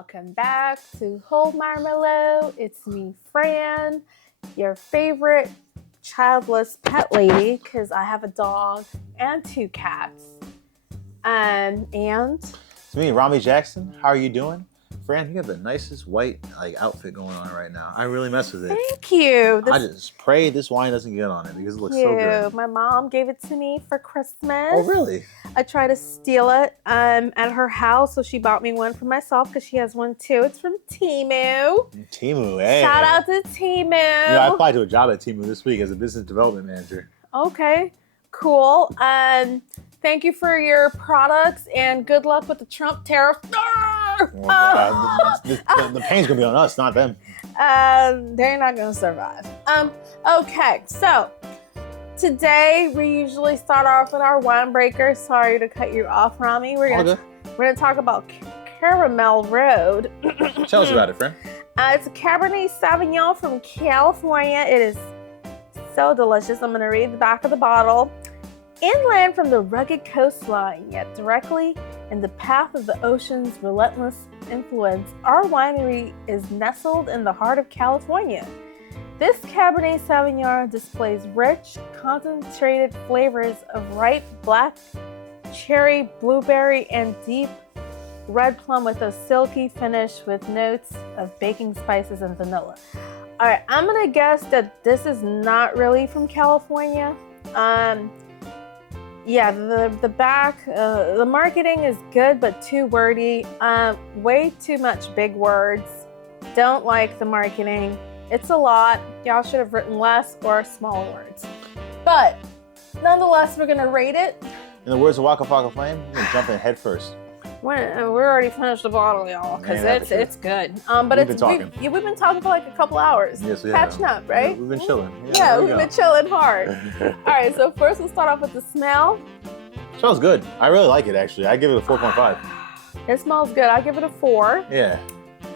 welcome back to Whole Marmalade. It's me, Fran, your favorite childless pet lady, because I have a dog and 2 cats. And It's me, Rami Jackson. How are you doing? Fran, you got the nicest white outfit going on right now. I really mess with it. thank you. I just pray this wine doesn't get on it because it looks so good. My mom gave it to me for Christmas. Oh, really? I tried to steal it at her house, so she bought me one for myself because she has one too. It's from Temu. Temu, hey. Shout out to Temu. I applied to a job at Temu this week as a business development manager. Okay, cool. Thank you for your products and good luck with the Trump tariff. The pain's gonna be on us, not them. They're not gonna survive. Okay, so today we usually start off with our wine breaker. Sorry to cut you off, Rami. We're gonna talk about Caramel Road. Tell us about it, friend. It's a Cabernet Sauvignon from California. It is so delicious. I'm gonna read the back of the bottle. Inland from the rugged coastline, yet directly in the path of the ocean's relentless influence, our winery is nestled in the heart of California. This Cabernet Sauvignon displays rich, concentrated flavors of ripe black cherry, blueberry, and deep red plum with a silky finish with notes of baking spices and vanilla. All right, I'm gonna guess that this is not really from California. Yeah, the back, the marketing is good, but too wordy. Way too much big words. Don't like the marketing. It's a lot. Y'all should have written less or smaller words. But nonetheless, we're gonna rate it. In the words of Waka Flocka Flame, we're gonna jump in head first. We're already finished the bottle, y'all, because it's good. But we've been talking. We've been talking for like a couple hours. Yes, we have. Catching up, right? We've been chilling. Yeah, we've been chilling hard. All right, so first we'll start off with the smell. Smells good. I really like it, actually. I give it a 4.5. It smells good. I give it a 4. Yeah.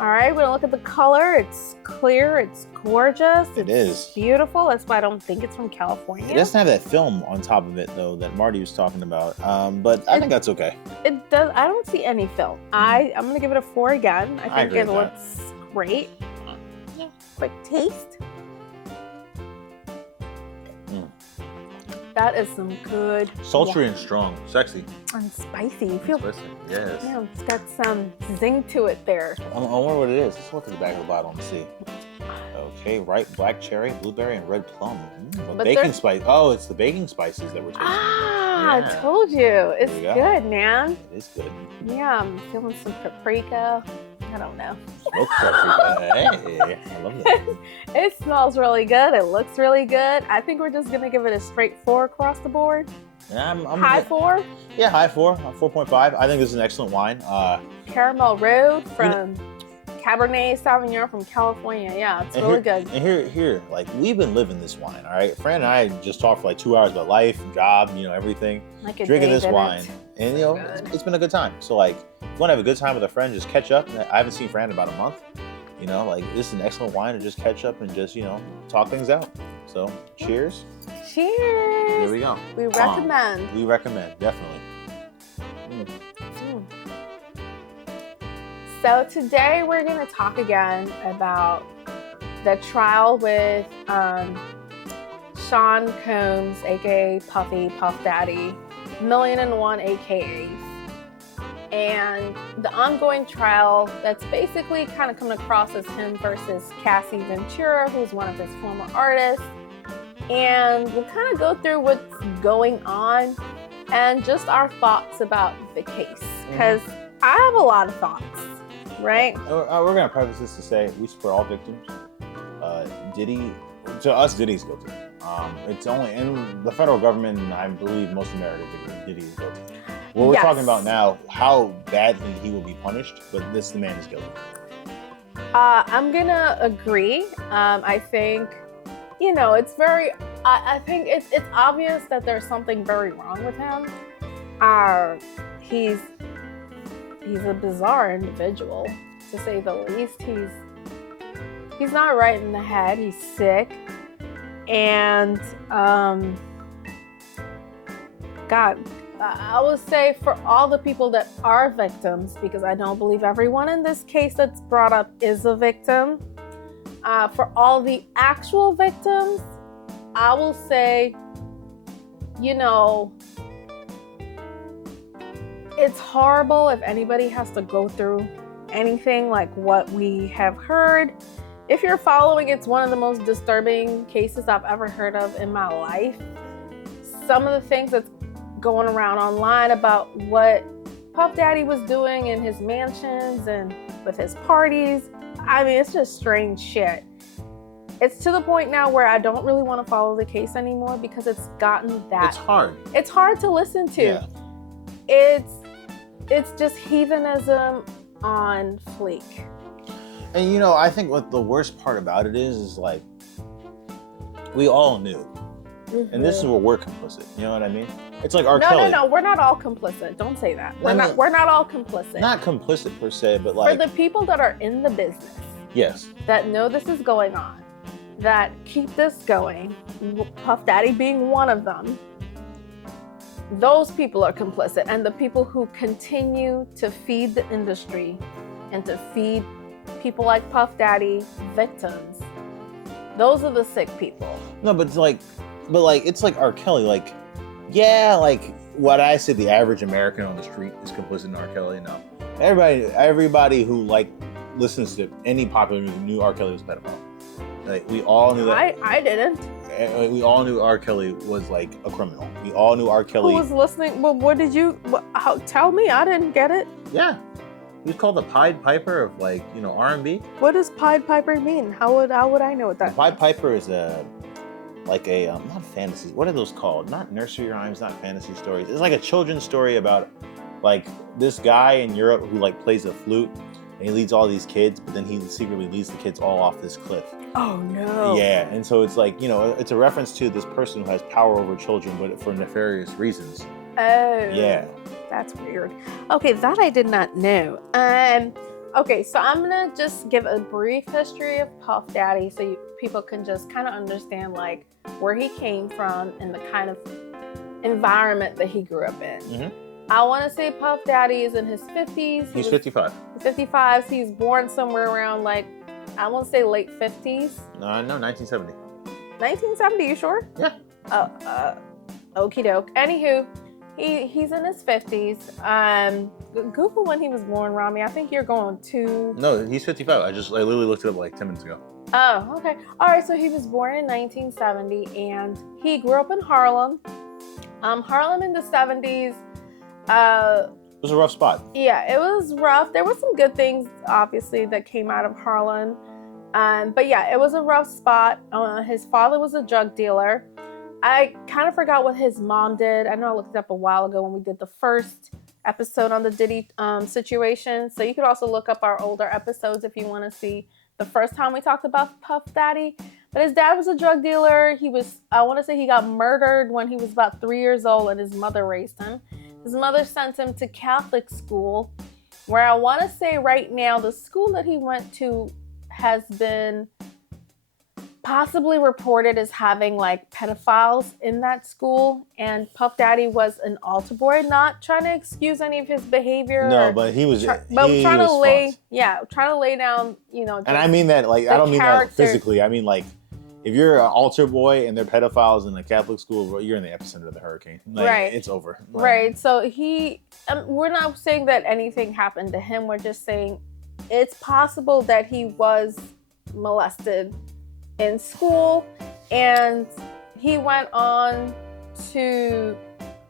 All right, we're gonna look at the color. It's clear, it's gorgeous. It is. Beautiful. That's why I don't think it's from California. It doesn't have that film on top of it, though, that Marty was talking about. But I think that's okay. It does. I don't see any film. I'm gonna give it a 4 again. I think it looks great. Quick taste. That is some good. Sultry and strong. Sexy. And spicy. You feel spicy. Yes. Yeah, it's got some zing to it there. I wonder what it is. Let's look at the back of the bottle and see. Okay, ripe black cherry, blueberry, and red plum. Baking spice. Oh, it's the baking spices that we're tasting. Yeah. I told you. It's good, man. It is good. Yeah, I'm feeling some paprika. I don't know. Smoked paprika. Hey, I love that. It smells really good. It looks really good. I think we're just going to give it a straight 4 across the board. Yeah, high 4? Yeah, high 4. 4.5. I think this is an excellent wine. Caramel Road from Cabernet Sauvignon from California. Yeah, it's really good. And here, like, we've been living this wine, all right? Fran and I just talked for like 2 hours about life, job, everything. Like drinking this wine. And, it's been a good time. So, like, if you want to have a good time with a friend, just catch up. I haven't seen Fran in about a month. This is an excellent wine to just catch up and just, talk things out. So, cheers. Cheers. Here we go. We recommend. We recommend, definitely. So today we're going to talk again about the trial with Sean Combs, aka Puffy, Puff Daddy, 1,000,001 AKAs, and the ongoing trial that's basically kind of coming across as him versus Cassie Ventura, who's one of his former artists. And we'll kind of go through what's going on and just our thoughts about the case, because I have a lot of thoughts. Right. We're gonna preface this to say we support all victims. Diddy, to us, Diddy's guilty. It's only in the federal government, and I believe most of America think Diddy is guilty. What we're talking about now, how badly he will be punished, but the man is guilty. I'm gonna agree. I think, it's very. I think it's obvious that there's something very wrong with him. He's a bizarre individual, to say the least. He's not right in the head. He's sick. And God, I would say for all the people that are victims, because I don't believe everyone in this case that's brought up is a victim. For all the actual victims, I will say, it's horrible if anybody has to go through anything like what we have heard. If you're following, it's one of the most disturbing cases I've ever heard of in my life. Some of the things that's going around online about what Puff Daddy was doing in his mansions and with his parties, I mean, it's just strange shit. It's to the point now where I don't really want to follow the case anymore because it's gotten that... It's hard. It's hard to listen to. Yeah. It's just heathenism on fleek. And I think what the worst part about it is like, we all knew. Mm-hmm. And this is where we're complicit. You know what I mean? It's like R. Kelly. No, we're not all complicit. Don't say that. We're not all complicit. Not complicit per se, but like... For the people that are in the business. Yes. That know this is going on. That keep this going. Puff Daddy being one of them. Those people are complicit. And the people who continue to feed the industry and to feed people like Puff Daddy victims. Those are the sick people. No, but it's like R. Kelly. Like, yeah, like what I said, the average American on the street is complicit in R. Kelly. No, everybody who listens to any popular music knew R. Kelly was a pedophile. Like, we all knew that. I didn't. We all knew R. Kelly was like a criminal. We all knew R. Kelly. Who was listening? Well, tell me, I didn't get it. Yeah. He was called the Pied Piper of R&B. What does Pied Piper mean? How would I know what that means? Pied Piper is not fantasy. What are those called? Not nursery rhymes, not fantasy stories. It's like a children's story about like this guy in Europe who plays the flute and he leads all these kids, but then he secretly leads the kids all off this cliff. Oh no. Yeah, and so it's like, it's a reference to this person who has power over children, but for nefarious reasons. Oh. Yeah. That's weird. Okay, that I did not know. Okay, so I'm gonna just give a brief history of Puff Daddy so people can just kind of understand where he came from and the kind of environment that he grew up in. Mm-hmm. I want to say Puff Daddy is in his 50s. He's 55. 55. So he's born somewhere around I want to say late 50s. No, 1970. 1970, you sure? Yeah. Okie doke. Anywho, he's in his 50s. Google when he was born, Rami. I think you're going to... No, he's 55. I literally looked it up 10 minutes ago. Oh, okay. All right, so he was born in 1970, and he grew up in Harlem. Harlem in the 70s. It was a rough spot. Yeah, it was rough. There were some good things, obviously, that came out of Harlem. But yeah, it was a rough spot. His father was a drug dealer. I kind of forgot what his mom did. I know I looked it up a while ago when we did the first episode on the Diddy situation. So you could also look up our older episodes if you want to see the first time we talked about Puff Daddy. But his dad was a drug dealer. I want to say he got murdered when he was about 3 years old and his mother raised him. His mother sent him to Catholic school, where I want to say right now the school that he went to has been possibly reported as having pedophiles in that school, and Puff Daddy was an altar boy. Not trying to excuse any of his behavior. No, but he was. Trying to lay down, and I mean that I don't mean that physically. I mean if you're an altar boy and they're pedophiles in a Catholic school, you're in the epicenter of the hurricane. Right. It's over. Right. So we're not saying that anything happened to him. We're just saying it's possible that he was molested in school, and he went on to,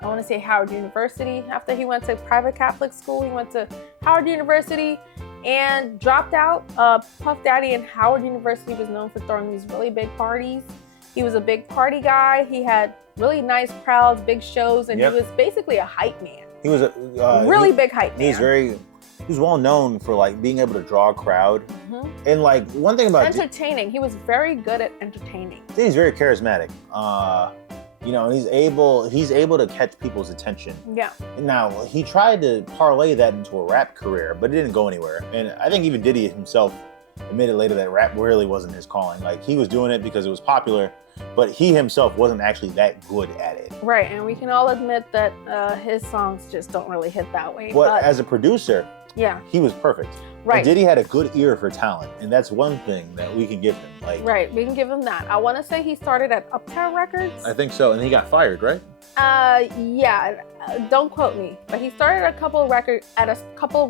I want to say Howard University. After he went to private Catholic school, he went to Howard University and dropped out. Puff Daddy and Howard University was known for throwing these really big parties. He was a big party guy. He had really nice crowds, big shows, and He was basically a hype man. He was a big hype man. He was well known for being able to draw a crowd. Mm-hmm. And one thing about entertaining, he was very good at entertaining. He's very charismatic. And he's able to catch people's attention. Yeah. Now, he tried to parlay that into a rap career, but it didn't go anywhere. And I think even Diddy himself admitted later that rap really wasn't his calling. Like, he was doing it because it was popular, but he himself wasn't actually that good at it. Right, and we can all admit that his songs just don't really hit that way. But as a producer, yeah, he was perfect. Right. And Diddy had a good ear for talent, and that's one thing that we can give him. Like, right, we can give him that. I want to say he started at Uptown Records. I think so, and he got fired, right? Yeah. Don't quote me, but he started at a couple of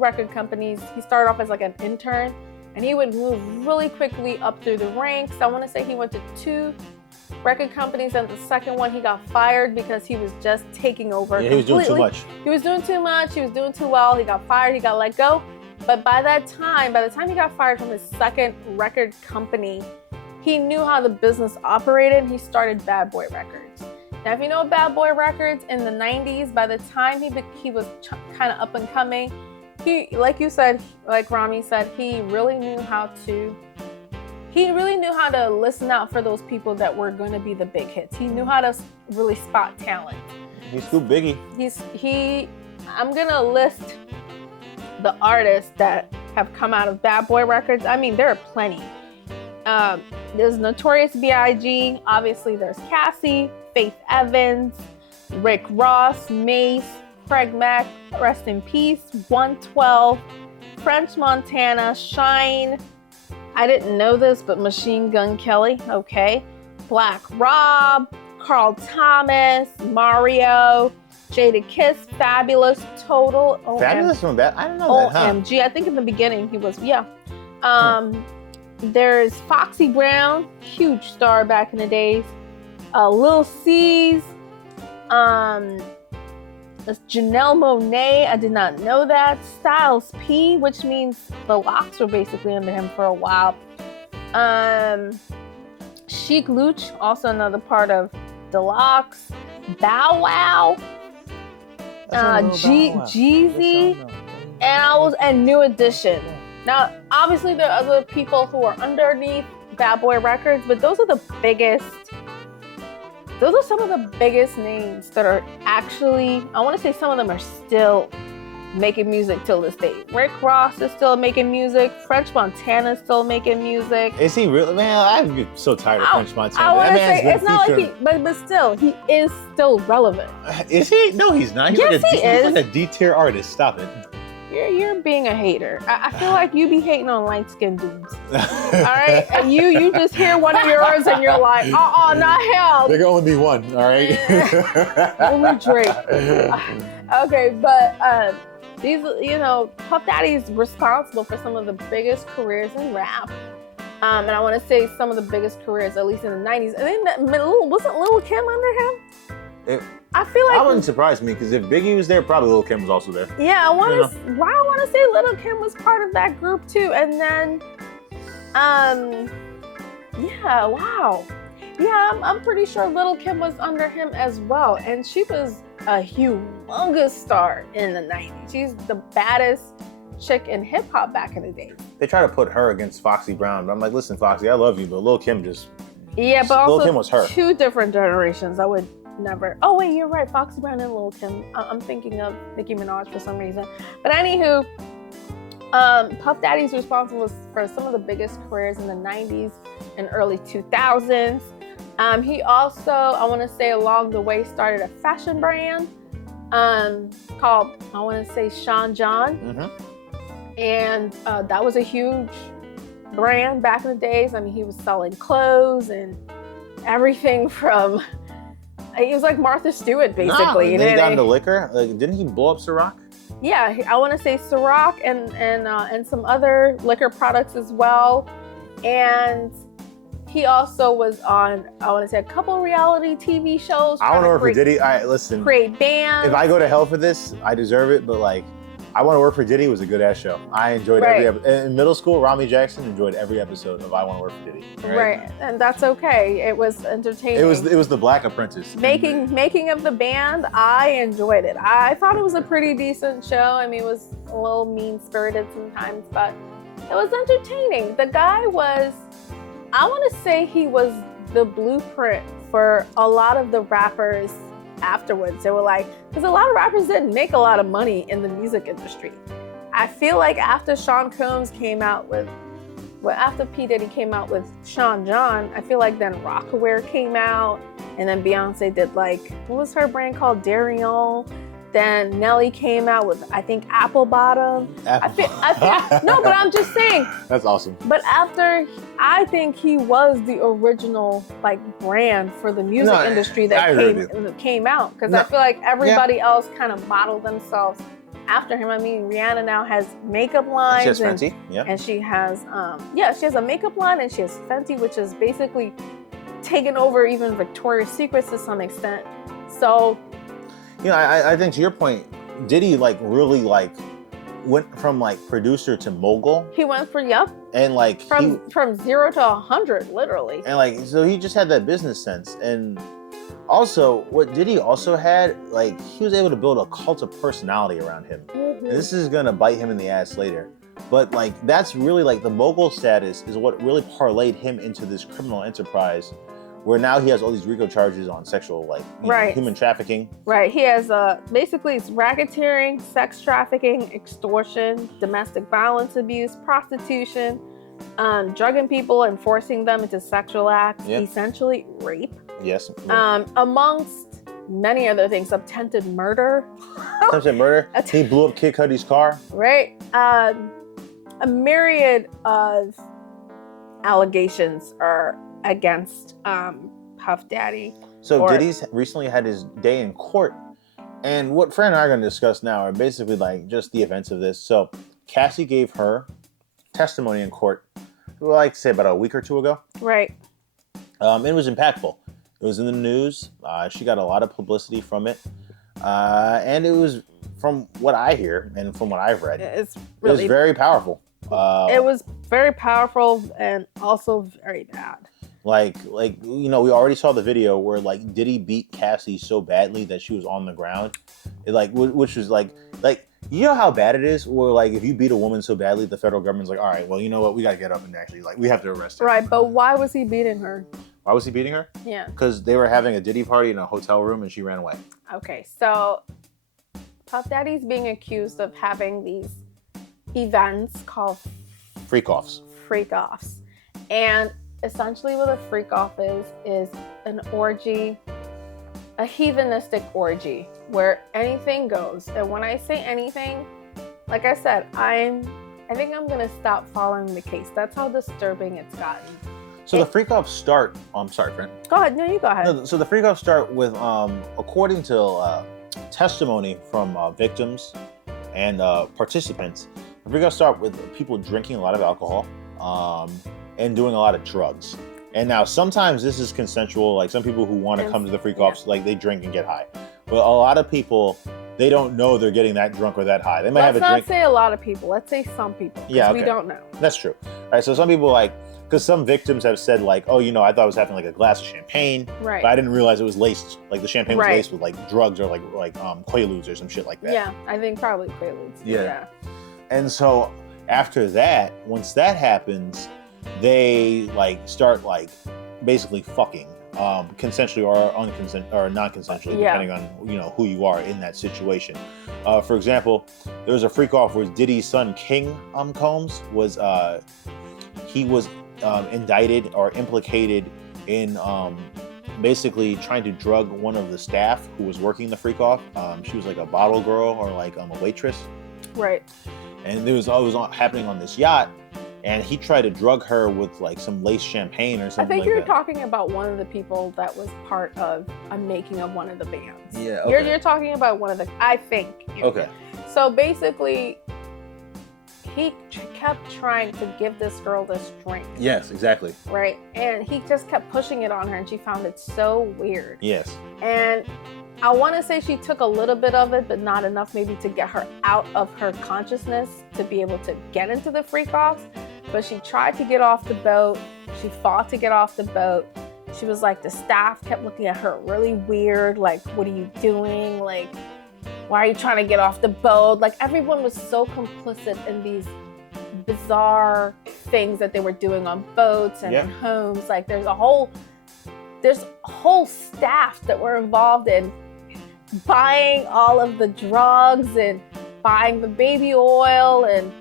record companies. He started off as like an intern, and he would move really quickly up through the ranks. I want to say he went to 2 record companies, and the second one he got fired because he was just taking over. Yeah, he was doing too much. He was doing too much. He was doing too well. He got fired. He got let go. But by the time he got fired from his second record company, he knew how the business operated, and he started Bad Boy Records. Now, if you know Bad Boy Records in the 90s, by the time he was kind of up and coming, he, like you said, like Rami said, he really knew how to listen out for those people that were going to be the big hits. He knew how to really spot talent. He scooped Biggie. I'm going to list the artists that have come out of Bad Boy Records. I mean, there are plenty. There's Notorious B.I.G. Obviously, there's Cassie, Faith Evans, Rick Ross, Mace, Craig Mack, rest in peace, 112, French Montana, Shine. I didn't know this, but Machine Gun Kelly, okay. Black Rob, Carl Thomas, Mario, Jada Kiss, Fabulous, Total. Fabulous from that? I don't know that, huh? OMG, I think in the beginning he was, yeah. There's Foxy Brown, huge star back in the days. Lil C's, there's Janelle Monáe, I did not know that. Styles P, which means the locks were basically under him for a while. Chic Luch, also another part of the locks. Bow Wow, Jeezy, and New Edition. Now, obviously, there are other people who are underneath Bad Boy Records, but those are some of the biggest names that are actually, I want to say some of them are still making music till this day. Rick Ross is still making music. French Montana is still making music. Is he really? Man, I'm so tired of French Montana. I want to say, it's not like but still, he is still relevant. Is he? No, he's not. He's yes, he is. He's like a D-tier artist. Stop it. You're being a hater. I feel like you be hating on light-skinned dudes. All right? And you just hear one of yours and you're like, not him. There can only be one, all right? Only Drake. Okay, but these, Puff Daddy's responsible for some of the biggest careers in rap. And I want to say some of the biggest careers, at least in the 90s. And then wasn't Lil' Kim under him? I feel like that wouldn't surprise me, because if Biggie was there, probably Lil' Kim was also there. Yeah, I want to say Lil' Kim was part of that group too. And then, yeah, wow. Yeah, I'm pretty sure Lil' Kim was under him as well. And she was a humongous star in the 90s. She's the baddest chick in hip hop back in the day. They try to put her against Foxy Brown, but I'm like, listen, Foxy, I love you, but Lil' Kim just... Yeah, but also Lil' Kim was her. 2 different generations. I would never. Oh wait, you're right. Foxy Brown and Lil' Kim. I'm thinking of Nicki Minaj for some reason. But anywho, Puff Daddy's responsible for some of the biggest careers in the 90s and early 2000s. He also, I want to say, along the way, started a fashion brand called, I want to say, Sean John. Mm-hmm. And that was a huge brand back in the days. I mean, he was selling clothes and everything from... He was like Martha Stewart, basically. They got into liquor. Like, didn't he blow up Ciroc? Yeah, I want to say Ciroc and some other liquor products as well. And he also was on, I want to say, a couple reality TV shows. I want to work for Diddy. All right, listen. Create bands. If I go to hell for this, I deserve it. But like, I Want to Work for Diddy was a good ass show. I enjoyed every episode. In middle school, Rami Jackson enjoyed every episode of I Want to Work for Diddy. Right, and that's okay. It was entertaining. It was the Black Apprentice. Making of the band, I enjoyed it. I thought it was a pretty decent show. I mean, it was a little mean-spirited sometimes, but it was entertaining. The guy was, I want to say he was the blueprint for a lot of the rappers afterwards. They were like, because a lot of rappers didn't make a lot of money in the music industry. I feel like after Sean Combs came out with Well, after P. Diddy came out with Sean John, I feel like then Rockaware came out, and then Beyonce did like, what was her brand called? Darion. Then Nelly came out with, I think, Apple Bottom. No, but I'm just saying. That's awesome. But after, I think he was the original like brand for the music industry that came out. Because I feel like everybody else kind of modeled themselves after him. I mean, Rihanna now has makeup lines. She has Fenty, and she has, she has a makeup line, and she has Fenty, which is basically taken over even Victoria's Secrets to some extent. So, you know, I think to your point, Diddy like really like went from like producer to mogul. He went for and like from 0 to 100, literally. And like, so he just had that business sense. And also, what Diddy also had, like, he was able to build a cult of personality around him. And this is gonna bite him in the ass later. But like, that's really like the mogul status is what really parlayed him into this criminal enterprise, where now he has all these RICO charges on sexual, like, human trafficking. Right. He has basically it's racketeering, sex trafficking, extortion, domestic violence abuse, prostitution, drugging people and forcing them into sexual acts, essentially rape. Yes. Amongst many other things, attempted murder. Attempted murder. He blew up Kid Cudi's car. Right. A myriad of allegations are against Puff Daddy. So Diddy's recently had his day in court, and what Fran and I are going to discuss now are basically like just the events of this. So Cassie gave her testimony in court, like say about a week or two ago. Right. It was impactful. It was in the news. She got a lot of publicity from it, and it was, from what I hear and from what I've read, it was very powerful. It was very powerful and also very bad. Like you know, we already saw the video where like Diddy beat Cassie so badly that she was on the ground. Which was like you know how bad it is, where like if you beat a woman so badly, the federal government's like, all right, well, you know what, we gotta get up and actually like we have to arrest her. Right, but why was he beating her? Why was he beating her? Yeah. Because they were having a Diddy party in a hotel room and she ran away. Okay, so Puff Daddy's being accused of having these events called freak-offs. Freak-offs. And essentially what a freak-off is an orgy, a heathenistic orgy, where anything goes. And when I say anything, like I said, I think I'm gonna stop following the case. That's how disturbing it's gotten. So the freak-offs start, I'm sorry, friend. Go ahead, no, you go ahead. No, so the freak-offs start with, according to testimony from victims and participants, the freak-offs start with people drinking a lot of alcohol and doing a lot of drugs. And now sometimes this is consensual, like some people who want to come to the freak-offs, like they drink and get high. But a lot of people, they don't know they're getting that drunk or that high. They might have a drink. Let's not say a lot of people. Let's say some people. Yeah, okay. We don't know. That's true. All right, so some people like, because some victims have said like, oh, you know, I thought I was having like a glass of champagne, right? But I didn't realize it was laced, like the champagne was laced with like drugs or like Quaaludes or some shit like that. Yeah, I think probably Quaaludes. Yeah. And so after that, once that happens, they like start like basically fucking, consensually or non-consensually, depending on who you are in that situation. For example, there was a freak off where Diddy's son King Combs was he was indicted or implicated in basically trying to drug one of the staff who was working the freak off. She was like a bottle girl or like a waitress. Right. And it was happening on this yacht, and he tried to drug her with like some laced champagne or something. I think you're talking about one of the people that was part of a making of one of the bands. Yeah. Okay. You're talking about one of the. I think. Okay. So basically, he kept trying to give this girl this drink. Yes, exactly. Right, and he just kept pushing it on her, and she found it so weird. Yes. And I want to say she took a little bit of it, but not enough maybe to get her out of her consciousness to be able to get into the freak-offs. But she tried to get off the boat. She fought to get off the boat. She was like, the staff kept looking at her really weird, like, what are you doing? Like, why are you trying to get off the boat? Like, everyone was so complicit in these bizarre things that they were doing on boats and in homes. Like, there's a whole staff that were involved in buying all of the drugs and buying the baby oil and,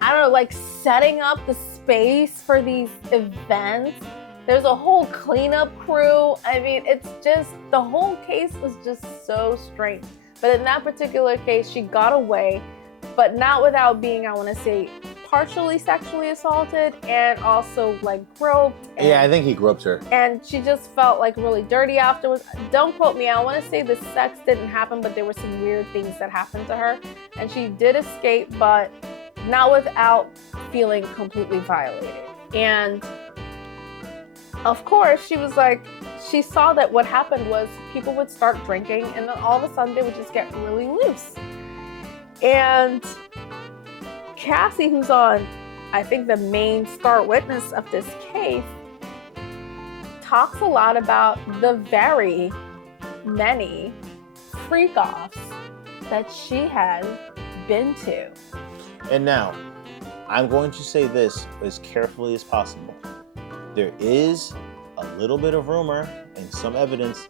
I don't know, like setting up the space for these events. There's a whole cleanup crew. I mean, it's just, the whole case was just so strange. But in that particular case, she got away, but not without being, I want to say, partially sexually assaulted and also like groped. And, yeah, I think he groped her. And she just felt like really dirty afterwards. Don't quote me. I want to say the sex didn't happen, but there were some weird things that happened to her. And she did escape, but not without feeling completely violated. And of course, she was like, she saw that what happened was people would start drinking and then all of a sudden they would just get really loose. And Cassie, who's on, I think, the main star witness of this case, talks a lot about the very many freak-offs that she had been to. And now, I'm going to say this as carefully as possible. There is a little bit of rumor and some evidence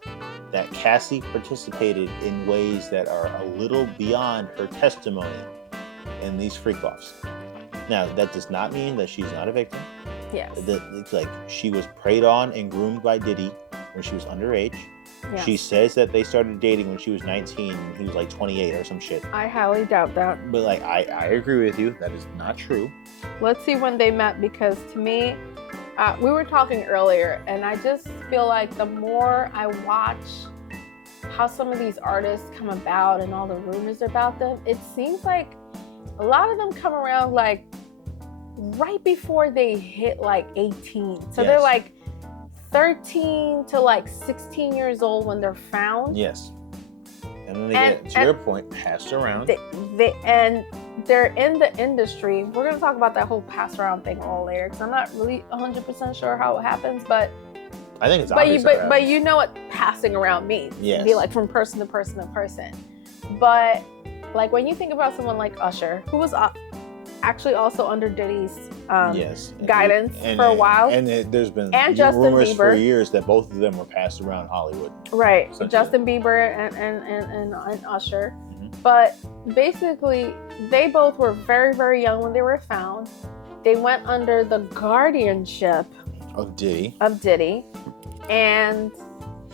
that Cassie participated in ways that are a little beyond her testimony in these freak-offs. Now, that does not mean that she's not a victim. Yes. It's like she was preyed on and groomed by Diddy when she was underage. Yes. She says that they started dating when she was 19 and he was like 28 or some shit. I highly doubt that. But like, I agree with you. That is not true. Let's see when they met, because to me, we were talking earlier, and I just feel like the more I watch how some of these artists come about and all the rumors about them, it seems like a lot of them come around like right before they hit like 18. So Yes. they're like 13 to like 16 years old when they're found. Yes. And then they get, to your point, passed around. They're in the industry. We're going to talk about that whole pass around thing all later, because I'm not really 100% sure how it happens, but I think it's obvious. but you know what passing around means. Yes. It'd be like from person to person to person. But like when you think about someone like Usher, who was actually also under Diddy's guidance for a while. And there's been Justin rumors Bieber. for years that both of them were passed around Hollywood. Right. Justin Bieber and Usher. Mm-hmm. But basically, they both were very, very young when they were found. They went under the guardianship Of Diddy. And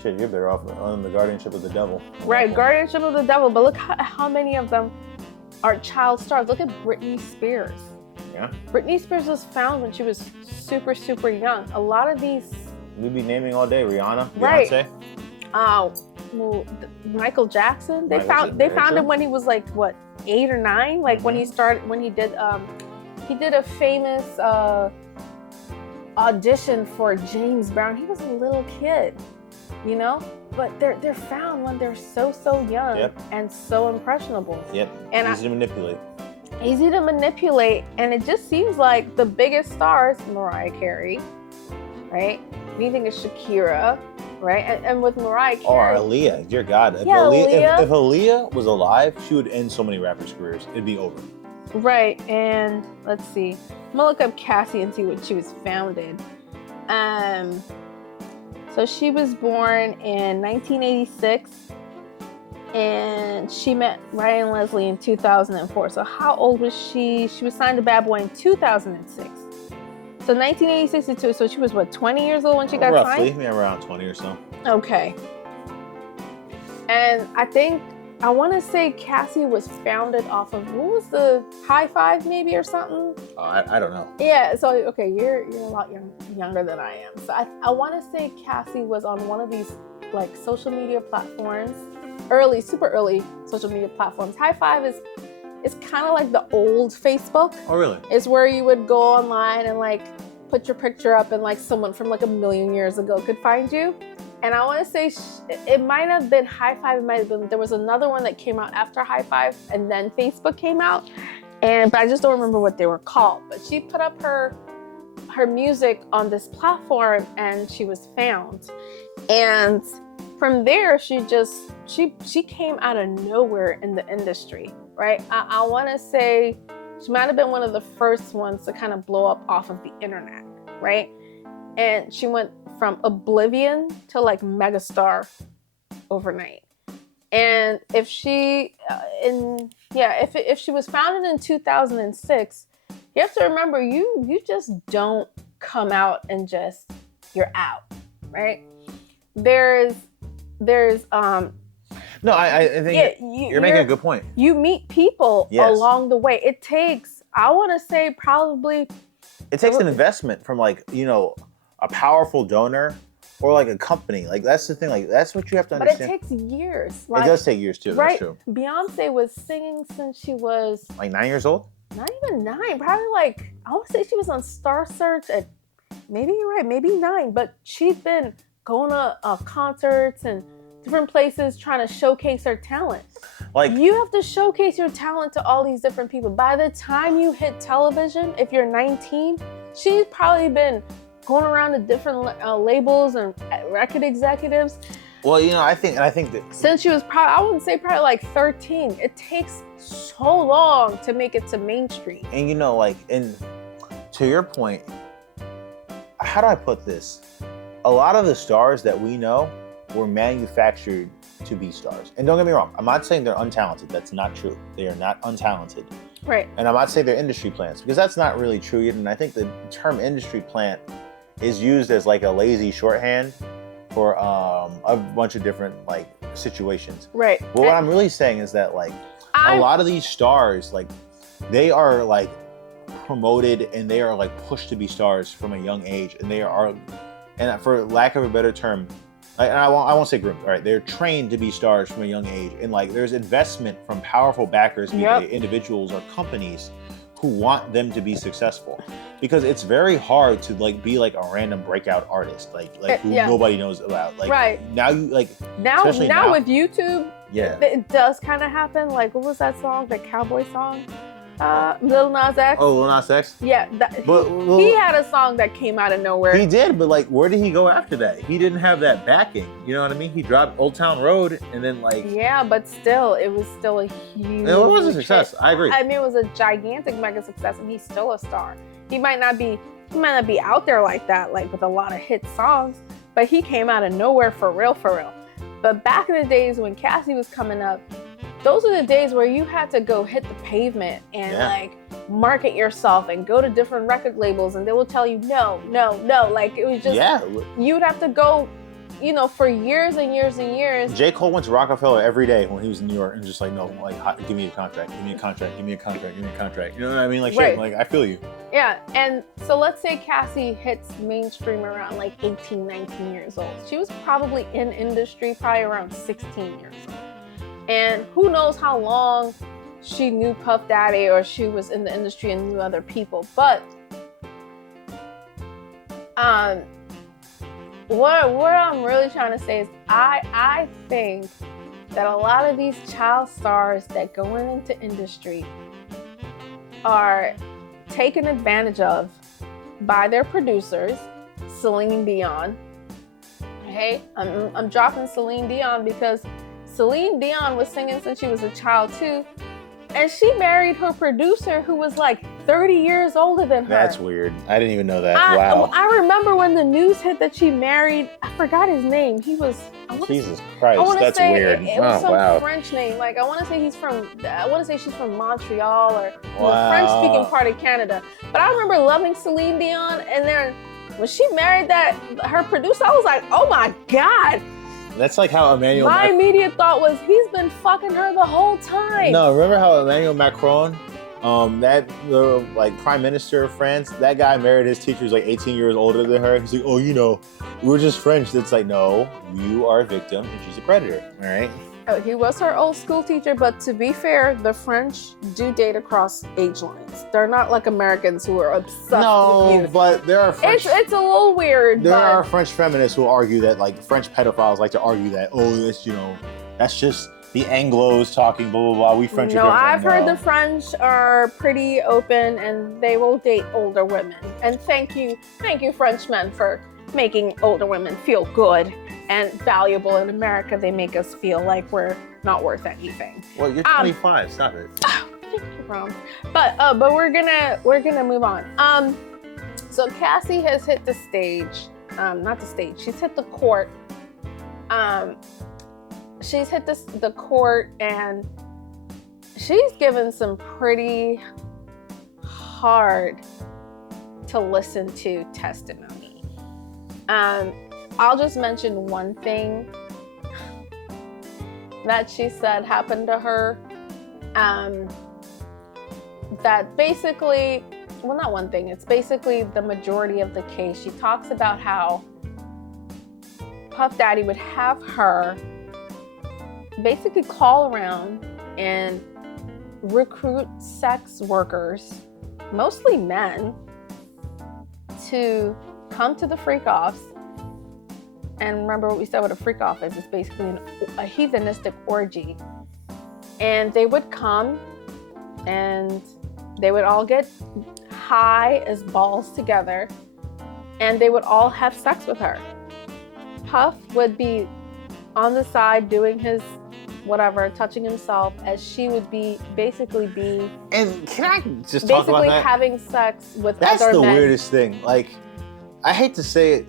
Shit, you're better off on the guardianship of the devil. right, guardianship of the devil. But look how many of them are child stars. Look at Britney Spears. Yeah. Britney Spears was found when she was super, super young. A lot of these... We'd be naming all day. Rihanna, Right. Beyonce. Michael Jackson. They Michael found Jackson. him when he was like, what, 8 or 9? Like when he did a famous audition for James Brown. He was a little kid, you know? But they're found when they're so young. Yep. And so impressionable. Yep. And Easy to manipulate. Easy to manipulate, and it just seems like the biggest stars, Mariah Carey, right? Anything is Shakira, right? And with Mariah Carey, Or Aaliyah, dear God. If Aaliyah. If Aaliyah was alive, she would end so many rappers' careers. It'd be over. right? And let's see, I'm gonna look up Cassie and see what she was founded. So she was born in 1986. And she met Ryan Leslie in 2004. So how old was she? She was signed to Bad Boy in 2006. So 1986 to 2. So she was what, 20 years old when she got Roughly, signed? yeah, around 20 or so. Okay. And I want to say Cassie was founded off of, what was the High Five maybe or something? I don't know. Yeah. So okay, you're a lot younger than I am. So I want to say Cassie was on one of these like social media platforms. Super early social media platforms. High Five is kind of like the old Facebook. Oh, really? It's where you would go online and like put your picture up, and like someone from like a million years ago could find you. And I want to say it might have been High Five. It might have been, there was another one that came out after High Five, and then Facebook came out. But I just don't remember what they were called. But she put up her music on this platform, and she was found. And from there, she came out of nowhere in the industry, right? I want to say she might have been one of the first ones to kind of blow up off of the internet, right? And she went from oblivion to like megastar overnight. And if she was founded in 2006, You have to remember, you just don't come out and just you're out, right? There's No, I think you're making a good point. You meet people along the way. It takes, I want to say, probably. It takes an investment from like, you know, a powerful donor or like a company. Like that's the thing. Like that's what you have to understand. But it takes years. Like, it does take years too. Right? That's true. Beyonce was singing since she was like 9 years old. Not even 9. Probably like, I want to say she was on Star Search at, maybe you're right, maybe 9. But she's been going to concerts and different places trying to showcase her talent. Like, you have to showcase your talent to all these different people. By the time you hit television, if you're 19, she's probably been going around to different labels and record executives. Well, you know, I think that since she was probably, I wouldn't say probably like 13, it takes so long to make it to mainstream. And you know, like, and to your point, how do I put this? A lot of the stars that we know were manufactured to be stars. And don't get me wrong, I'm not saying they're untalented. That's not true. They are not untalented. Right. And I'm not saying they're industry plants, because that's not really true either. And I think the term industry plant is used as like a lazy shorthand for a bunch of different like situations. Right. But what I'm really saying is that like a lot of these stars, like they are like promoted and they are like pushed to be stars from a young age, and they are, and for lack of a better term, and I won't say groomed, all right, they're trained to be stars from a young age, and like there's investment from powerful backers, be they individuals or companies who want them to be successful, because it's very hard to like be like a random breakout artist, like who nobody knows about. Like now you like now with YouTube, yeah, it does kind of happen. Like what was that song, that cowboy song? Lil Nas X. Oh, Lil Nas X? Yeah, he had a song that came out of nowhere. He did, but like, where did he go after that? He didn't have that backing. You know what I mean? He dropped Old Town Road, and then like... Yeah, but still, it was still a huge... It was a success. I agree. I mean, it was a gigantic mega success, and he's still a star. He might not be out there like that, like with a lot of hit songs, but he came out of nowhere for real, for real. But back in the days when Cassie was coming up, those are the days where you had to go hit the pavement and like market yourself and go to different record labels, and they will tell you no. Like it was just, you'd have to go, you know, for years and years and years. J. Cole went to Rockefeller every day when he was in New York and just like, no, like give me a contract, give me a contract, give me a contract, give me a contract. You know what I mean? Like, shit, like I feel you. Yeah, and so let's say Cassie hits mainstream around like 18, 19 years old. She was probably in industry probably around 16 years old. And who knows how long she knew Puff Daddy, or she was in the industry and knew other people. But what I'm really trying to say is I think that a lot of these child stars that go into industry are taken advantage of by their producers. Celine Dion. Okay, I'm dropping Celine Dion because Celine Dion was singing since she was a child too, and she married her producer who was like 30 years older than her. That's weird. I didn't even know that. Wow. I remember when the news hit that she married, I forgot his name. He was, Jesus Christ, that's weird. It was some French name. Like I want to say she's from Montreal or the French-speaking part of Canada. But I remember loving Celine Dion, and then when she married her producer, I was like, oh my God. That's like how Emmanuel... My immediate thought was, he's been fucking her the whole time. No, remember how Emmanuel Macron, the prime minister of France, that guy married his teacher who's like 18 years older than her. He's like, oh, you know, we're just French. It's like, no, you are a victim and she's a predator, all right? Oh, he was her old school teacher, but to be fair, the French do date across age lines. They're not like Americans who are obsessed with youth. But there are French... It's a little weird, There are French feminists who argue that, like, French pedophiles like to argue that, oh, this, you know, that's just the Anglos talking, blah, blah, blah. We French are different. I've heard the French are pretty open and they will date older women. And thank you, Frenchmen, for making older women feel good and valuable. In America, they make us feel like we're not worth anything. Well, you're 25. Stop it. Thank you, Ron. But we're gonna move on. So Cassie has hit the stage. Not the stage. She's hit the court. She's hit the court, and she's given some pretty hard to listen to testimony. I'll just mention one thing that she said happened to her. That basically, well, not one thing, it's basically the majority of the case. She talks about how Puff Daddy would have her basically call around and recruit sex workers, mostly men, to come to the freak-offs. And remember what we said what a freak-off is. It's basically a heathenistic orgy. And they would come and they would all get high as balls together and they would all have sex with her. Puff would be on the side doing his whatever, touching himself, as she would basically be. And can I just talk about that? Basically having sex with other men. That's the weirdest thing. Like, I hate to say it,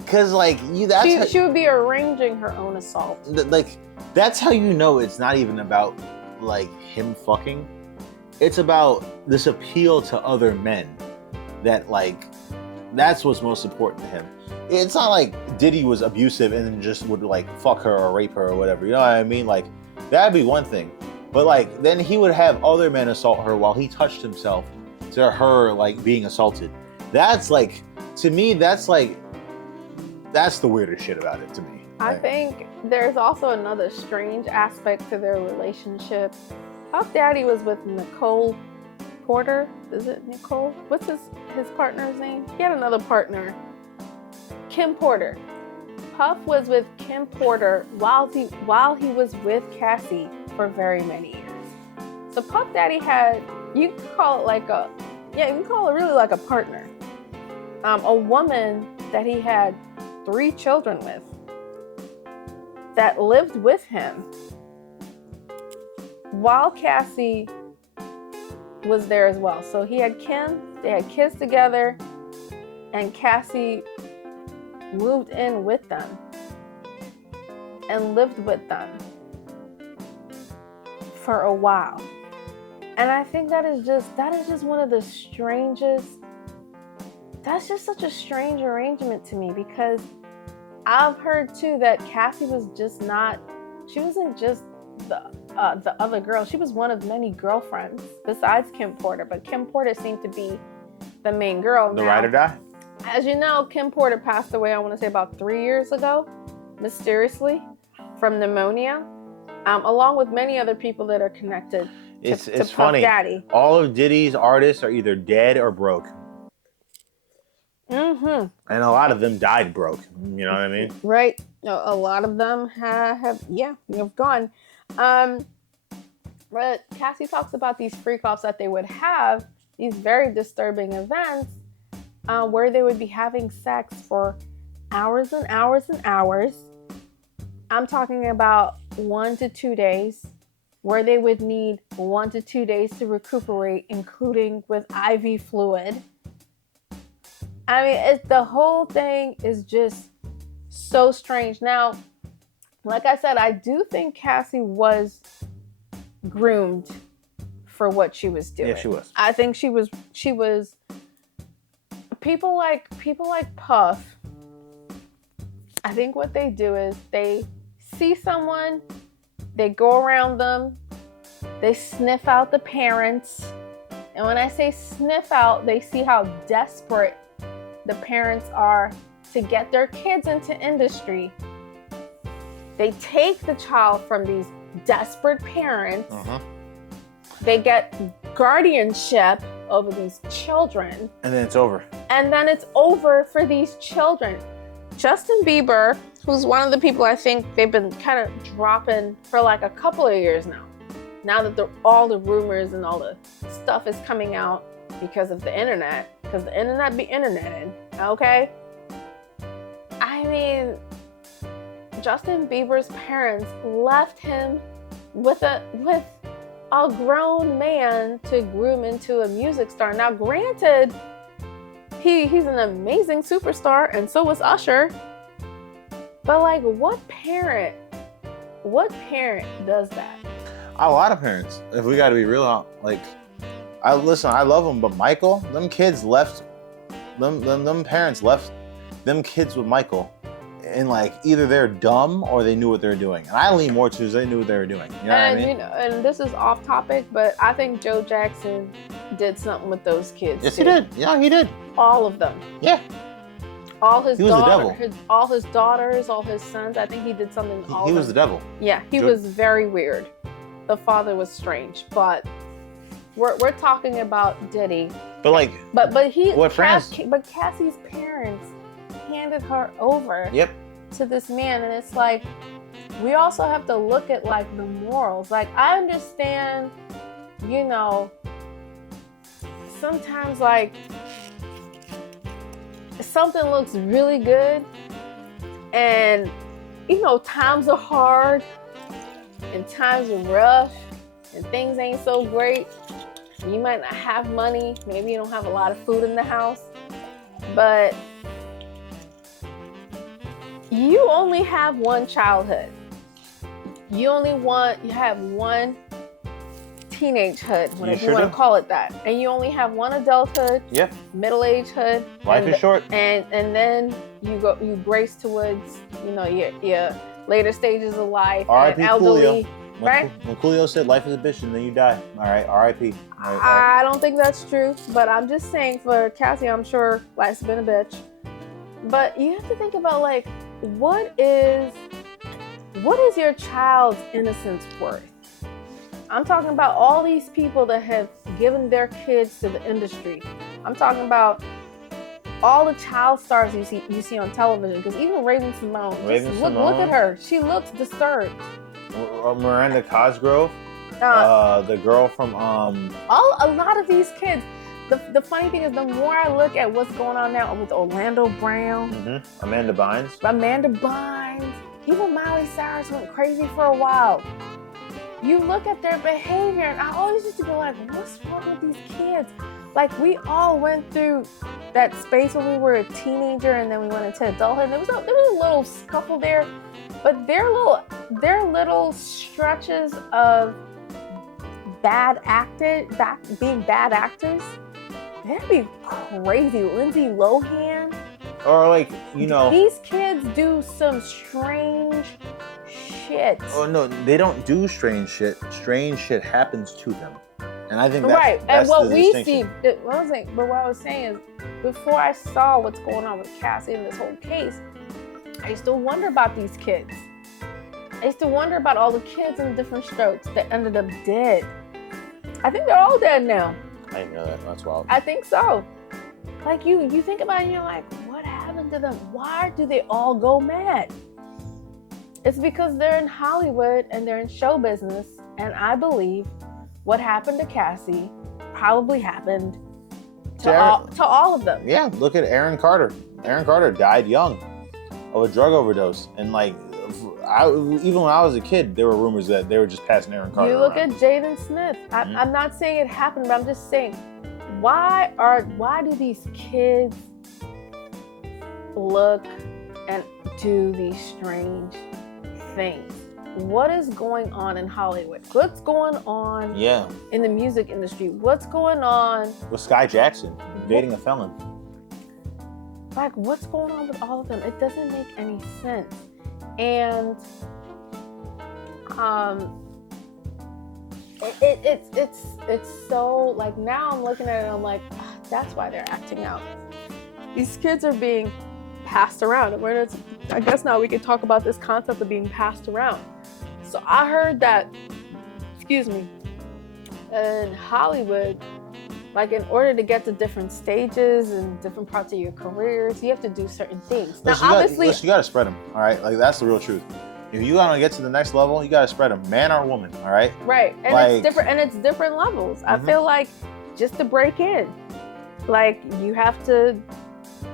because she would be arranging her own assault. That's how you know it's not even about like him fucking. It's about this appeal to other men. That's what's most important to him. It's not like Diddy was abusive and then just would like fuck her or rape her or whatever. You know what I mean? Like, that'd be one thing. But like, then he would have other men assault her while he touched himself to her like being assaulted. That's like, to me, that's the weirdest shit about it to me. I think there's also another strange aspect to their relationship. Puff Daddy was with Nicole Porter. Is it Nicole? What's his partner's name? He had another partner. Kim Porter. Puff was with Kim Porter while he was with Cassie for very many years. So Puff Daddy had, you can call it really like a partner. A woman that he had 3 children with, that lived with him while Cassie was there as well. So he had Kim, they had kids together, and Cassie moved in with them and lived with them for a while. And I think that is just one of the strangest, that's just such a strange arrangement to me, because I've heard too that Cassie wasn't just the other girl. She was one of many girlfriends besides Kim Porter, but Kim Porter seemed to be the main girl. The ride or die? As you know, Kim Porter passed away, I want to say about 3 years ago, mysteriously, from pneumonia, along with many other people that are connected to Puff funny. Daddy. All of Diddy's artists are either dead or broke. Mm-hmm. And a lot of them died broke. You know what I mean? Right. A lot of them have gone. But Cassie talks about these freak-offs that they would have, these very disturbing events, where they would be having sex for hours and hours and hours. I'm talking about 1 to 2 days, where they would need 1 to 2 days to recuperate, including with IV fluid. I mean, the whole thing is just so strange. Now, like I said, I do think Cassie was groomed for what she was doing. Yeah, she was. I think she was. People like Puff, I think what they do is they see someone, they go around them, they sniff out the parents. And when I say sniff out, they see how desperate the parents are to get their kids into industry. They take the child from these desperate parents. Uh-huh. They get guardianship over these children. And then it's over. And then it's over for these children. Justin Bieber, who's one of the people I think they've been kind of dropping for like a couple of years now. Now that all the rumors and all the stuff is coming out because of the internet. Because the internet be interneting, okay? I mean, Justin Bieber's parents left him with a grown man to groom into a music star. Now, granted, he's an amazing superstar, and so was Usher. But like, what parent does that? A lot of parents, if we got to be real, like, I love them, but Michael, them kids left, them parents left them kids with Michael, and like either they're dumb or they knew what they were doing. And I lean more to they knew what they were doing. You know what I mean? You know, and this is off topic, but I think Joe Jackson did something with those kids. Yes, too. he did. Yeah, he did. All of them. Yeah. All his He was the devil. all his daughters, all his sons. I think he did something. He was the devil. Yeah, he was very weird. The father was strange, but we're talking about Diddy. But like, but Cassie's parents handed her over. Yep. To this man, and it's like we also have to look at like the morals. Like I understand, you know, sometimes like something looks really good and you know times are hard and times are rough and things ain't so great. You might not have money, maybe you don't have a lot of food in the house, but you only have one childhood. You have one teenagehood, whatever you want to call it that. And you only have one adulthood, middle-agehood. Life is short. And then you grace towards, you know, your later stages of life. R.I.P. elderly. Coolio. Right? When Coolio said life is a bitch and then you die. All right, R.I.P. I don't think that's true, but I'm just saying for Cassie, I'm sure life's been a bitch. But you have to think about like, what is your child's innocence worth? I'm talking about all these people that have given their kids to the industry. I'm talking about all the child stars you see on television. Because even Raven-Symoné, look at her. She looks disturbed. Miranda Cosgrove, the girl from a lot of these kids. The funny thing is, the more I look at what's going on now with Orlando Brown, Amanda Bynes, even Miley Cyrus went crazy for a while. You look at their behavior, and I always used to be like, what's wrong with these kids? Like, we all went through that space when we were a teenager, and then we went into adulthood. And there was a little scuffle there, but their little stretches of being bad actors. That'd be crazy. Lindsay Lohan. Or like, you know. These kids do some strange shit. Oh no, they don't do strange shit. Strange shit happens to them. And I think that's right. That's and what the we distinction. see, what I was saying is, before I saw what's going on with Cassie in this whole case, I used to wonder about these kids. I used to wonder about all the kids in different strokes that ended up dead. I think they're all dead now. I didn't know that. That's wild. I think so. Like you think about it and you're like, what happened to them? Why do they all go mad? It's because they're in Hollywood and they're in show business. And I believe what happened to Cassie probably happened to all of them. Yeah, look at Aaron Carter. Aaron Carter died young of a drug overdose. And like, even when I was a kid, there were rumors that they were just passing Aaron Carter You look around. at Jaden Smith. I'm not saying it happened, but I'm just saying, why do these kids look and do these strange things? What is going on in Hollywood? What's going on in the music industry? What's going on with Sky Jackson dating a felon? Like, what's going on with all of them? It doesn't make any sense. And it's so, like, now I'm looking at it and I'm like, that's why they're acting out. These kids are being passed around. And I guess now we can talk about this concept of being passed around. So I heard that, in Hollywood, like, in order to get to different stages and different parts of your careers, you have to do certain things. Now, you gotta spread them, all right? Like, that's the real truth. If you want to get to the next level, you gotta spread them, man or woman, all right? Right, and it's different, and it's different levels. I feel like just to break in, like, you have to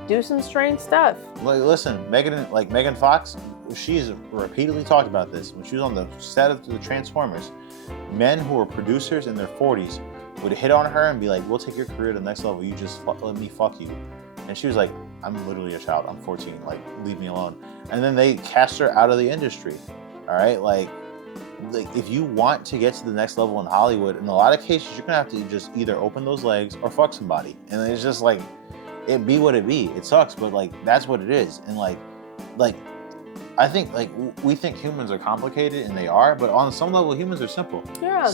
do some strange stuff. Like, listen, Megan Fox, she's repeatedly talked about this. When she was on the set of the Transformers, men who were producers in their 40s would hit on her and be like, we'll take your career to the next level. You just let me fuck you. And she was like, I'm literally a child. I'm 14. Like, leave me alone. And then they cast her out of the industry. All right? Like, like if you want to get to the next level in Hollywood, in a lot of cases, you're gonna have to just either open those legs or fuck somebody, and it's just like it be what it be. It sucks, but like that's what it is, and like I think like we think humans are complicated, and they are, but on some level, humans are simple. Yeah.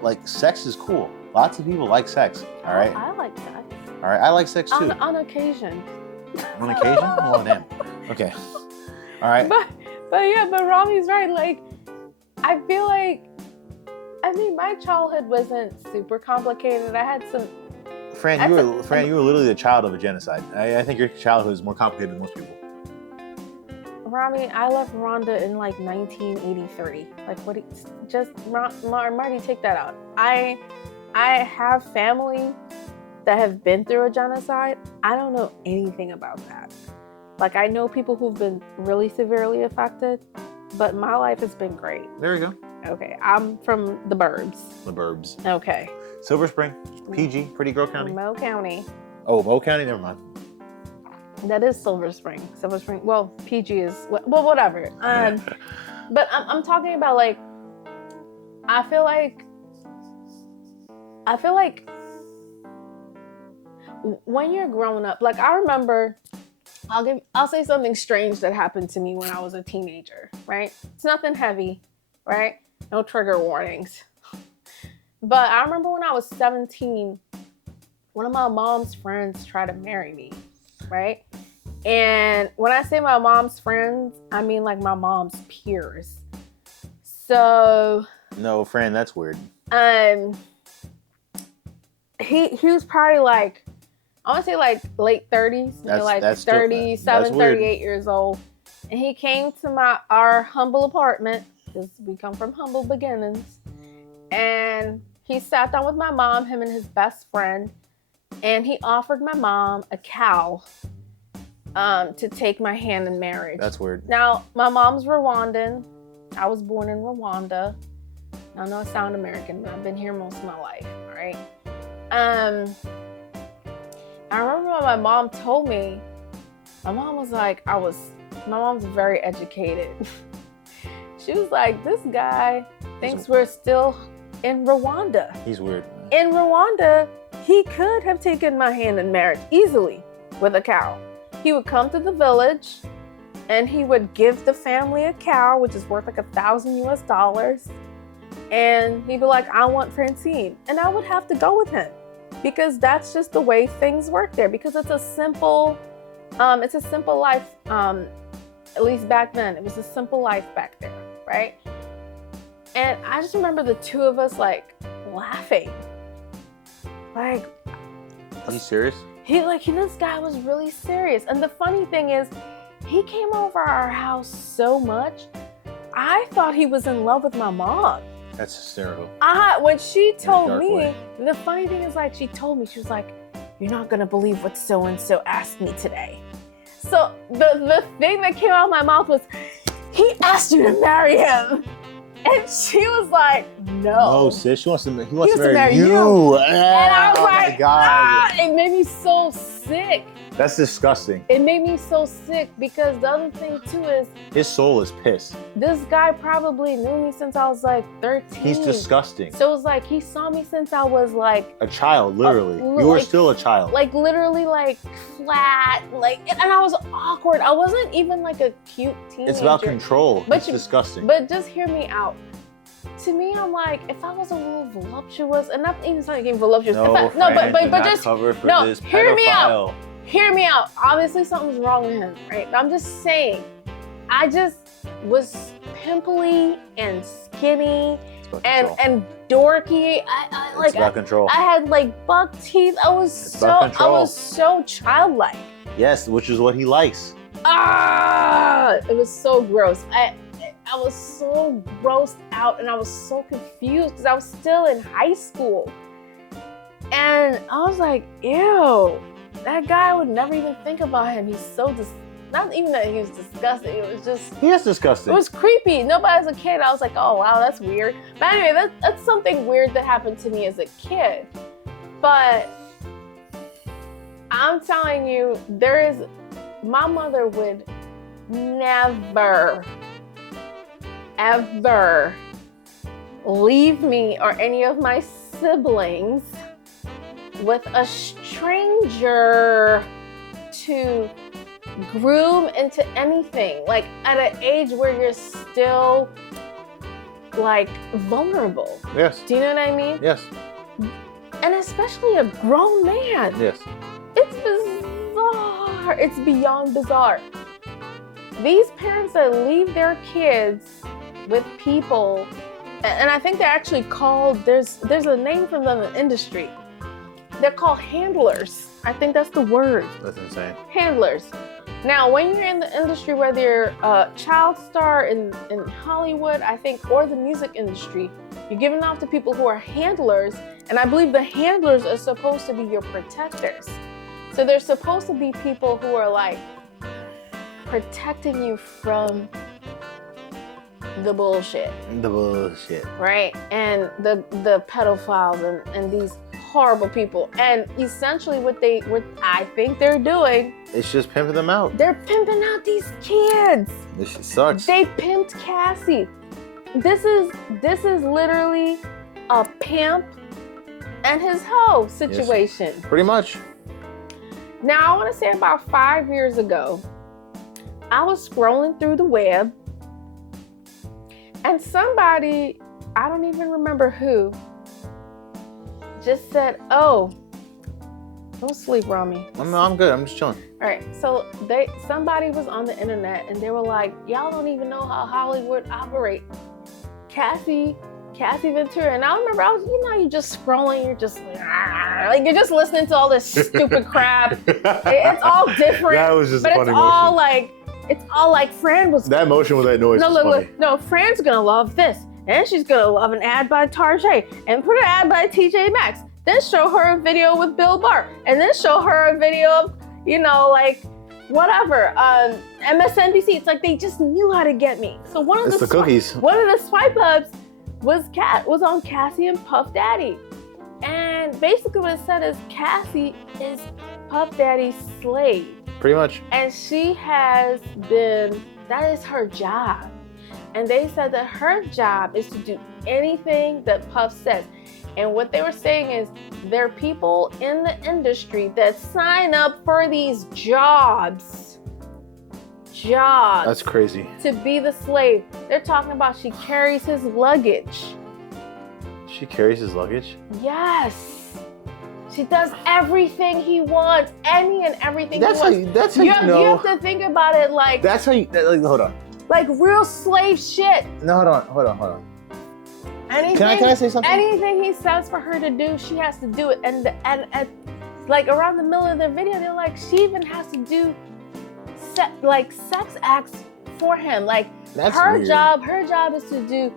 Like sex is cool. Lots of people like sex. All right. I like sex. All right. I like sex too. On occasion. On occasion? Oh damn. Okay. All right. But Rami's right. Like, I feel like, I mean, my childhood wasn't super complicated. I had some. Fran, you were literally the child of a genocide. I think your childhood is more complicated than most people. Rami, I left Rwanda in like 1983. Like, what? Marty, take that out. I have family that have been through a genocide. I don't know anything about that. Like, I know people who've been really severely affected, but my life has been great. There you go. Okay, I'm from the burbs. The burbs. Okay. Silver Spring, PG, Pretty Girl County. Mo County. Oh, Mo County? Never mind. That is Silver Spring. Silver Spring. Well, PG is well, whatever. But I'm talking about like. I feel like when you're growing up, like I remember, I'll say something strange that happened to me when I was a teenager. Right? It's nothing heavy, right? No trigger warnings. But I remember when I was 17, one of my mom's friends tried to marry me, right? And when I say my mom's friends, I mean like my mom's peers. So no, Fran, that's weird. He was probably like, I want to say like late 30s, maybe like 37, 38 years old. And he came to our humble apartment, because we come from humble beginnings. And he sat down with my mom, him and his best friend, and he offered my mom a cow to take my hand in marriage. That's weird. Now, my mom's Rwandan. I was born in Rwanda. I know I sound American, but I've been here most of my life, all right? I remember when my mom told me, my mom was like, my mom's very educated. She was like, this guy thinks we're still in Rwanda. He's weird. In Rwanda, he could have taken my hand in marriage easily with a cow. He would come to the village and he would give the family a cow, which is worth like $1,000 US. And he'd be like, I want Francine. And I would have to go with him because that's just the way things work there, because it's a simple life. At least back then, it was a simple life back there, right? And I just remember the two of us like laughing. Like, are you serious? This guy was really serious. And the funny thing is, he came over our house so much, I thought he was in love with my mom. That's hysterical. When she told me, the funny thing is, like, she told me, she was like, you're not gonna believe what so-and-so asked me today. So the thing that came out of my mouth was, he asked you to marry him. And she was like, no. No, sis, he wants to marry you. And I was like, my God. It made me so sick. That's disgusting. It made me so sick because the other thing too is, his soul is pissed. This guy probably knew me since I was like 13. He's disgusting. So it was like he saw me since I was like a child, literally. You were still a child. Like literally like flat, like, and I was awkward. I wasn't even like a cute teenager. It's about control. It's disgusting. But just hear me out. To me, I'm like, if I was a little voluptuous, and not even something voluptuous. Hear me out. Hear me out. Obviously, something's wrong with him, right? But I'm just saying, I just was pimply and skinny and dorky. It's about control. I had like buck teeth. I was so childlike. Yes, which is what he likes. It was so gross. I was so grossed out and I was so confused because I was still in high school. And I was like, ew. That guy, I would never even think about him. He's so not even that he was disgusting. It was just. He is disgusting. It was creepy. Nobody as a kid, I was like, oh wow, that's weird. But anyway, that's something weird that happened to me as a kid. But I'm telling you, my mother would never, ever leave me or any of my siblings with a stranger to groom into anything, like at an age where you're still like vulnerable. Yes. Do you know what I mean? Yes. And especially a grown man. Yes. It's bizarre. It's beyond bizarre. These parents that leave their kids with people, and I think they're actually called, there's a name for them in the industry. They're called handlers. I think that's the word. That's insane. Handlers. Now, when you're in the industry, whether you're a child star in Hollywood, I think, or the music industry, you're giving off to people who are handlers, and I believe the handlers are supposed to be your protectors. So they're supposed to be people who are like protecting you from the bullshit. The bullshit. Right? And the pedophiles and these horrible people. And essentially what I think they're doing, it's just pimping them out. They're pimping out these kids. This shit sucks. They pimped Cassie. This is literally a pimp and his hoe situation. Yes, pretty much. Now I want to say about 5 years ago, I was scrolling through the web and somebody, I don't even remember who, just said, "Oh, don't sleep, Rami." I'm good. I'm just chilling. All right. So somebody was on the internet and they were like, "Y'all don't even know how Hollywood operate." Cassie Ventura. And I remember you're just scrolling, you're just like you're just listening to all this stupid crap. It's all different. That was just but a funny it's motion. all like Fran was. That motion with that noise. No, was look, funny. look. No, Fran's gonna love this. And she's gonna love an ad by Tarjay, and put an ad by TJ Maxx. Then show her a video with Bill Burr, and then show her a video of, whatever, MSNBC. It's like they just knew how to get me. So one of the cookies. One of the swipe ups was on Cassie and Puff Daddy, and basically what it said is Cassie is Puff Daddy's slave. Pretty much. And that is her job. And they said that her job is to do anything that Puff says. And what they were saying is there are people in the industry that sign up for these jobs. That's crazy. To be the slave. They're talking about she carries his luggage. She carries his luggage? Yes. She does everything he wants. Any and everything he wants. That's how you know. You have to think about it like... That's how you... hold on. Like real slave shit. No, hold on. Anything, can I say something? Anything he says for her to do, she has to do it. And like around the middle of their video, they're like, she even has to do sex acts for him. Like that's her weird. job is to do.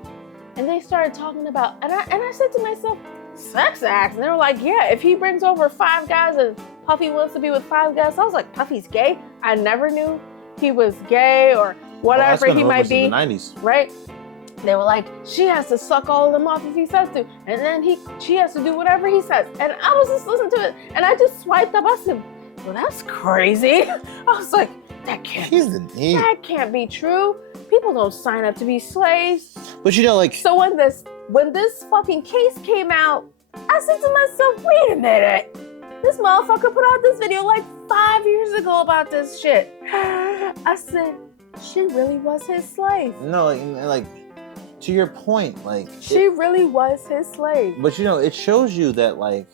And they started talking about, and I said to myself, sex acts? And they were like, yeah, if he brings over 5 guys and Puffy wants to be with 5 guys. I was like, Puffy's gay? I never knew he was gay or whatever he might be. In the 90s. Right? They were like, she has to suck all of them off if he says to. And then she has to do whatever he says. And I was just listening to it. And I just swiped up. I said, well, that's crazy. I was like, that can't be true. People don't sign up to be slaves. But So when this fucking case came out, I said to myself, wait a minute. This motherfucker put out this video like 5 years ago about this shit. I said, she really was his slave. No, like to your point, like she really was his slave. But it shows you that like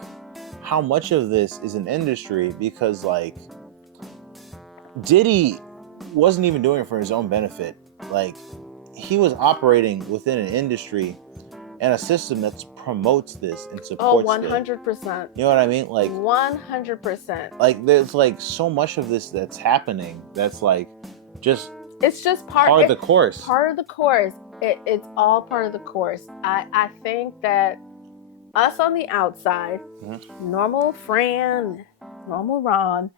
how much of this is an industry, because like Diddy wasn't even doing it for his own benefit. Like he was operating within an industry and a system that promotes this and supports 100%. You know what I mean? Like 100%. Like there's like so much of this that's happening that's like it's just part of the course. Part of the course. It's all part of the course. I think that us on the outside, normal Fran, normal Ron,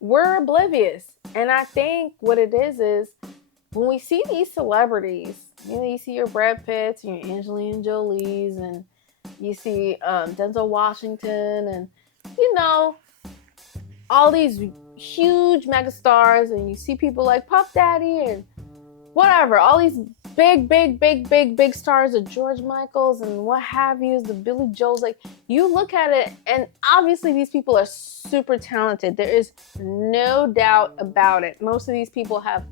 we're oblivious. And I think what it is when we see these celebrities, you see your Brad Pitts and your Angelina Jolies, and you see Denzel Washington, and all these huge megastars, and you see people like Puff Daddy and whatever, all these big stars, the George Michaels and what have you, the Billy Joels. Like, you look at it, and obviously these people are super talented. There is no doubt about it. Most of these people have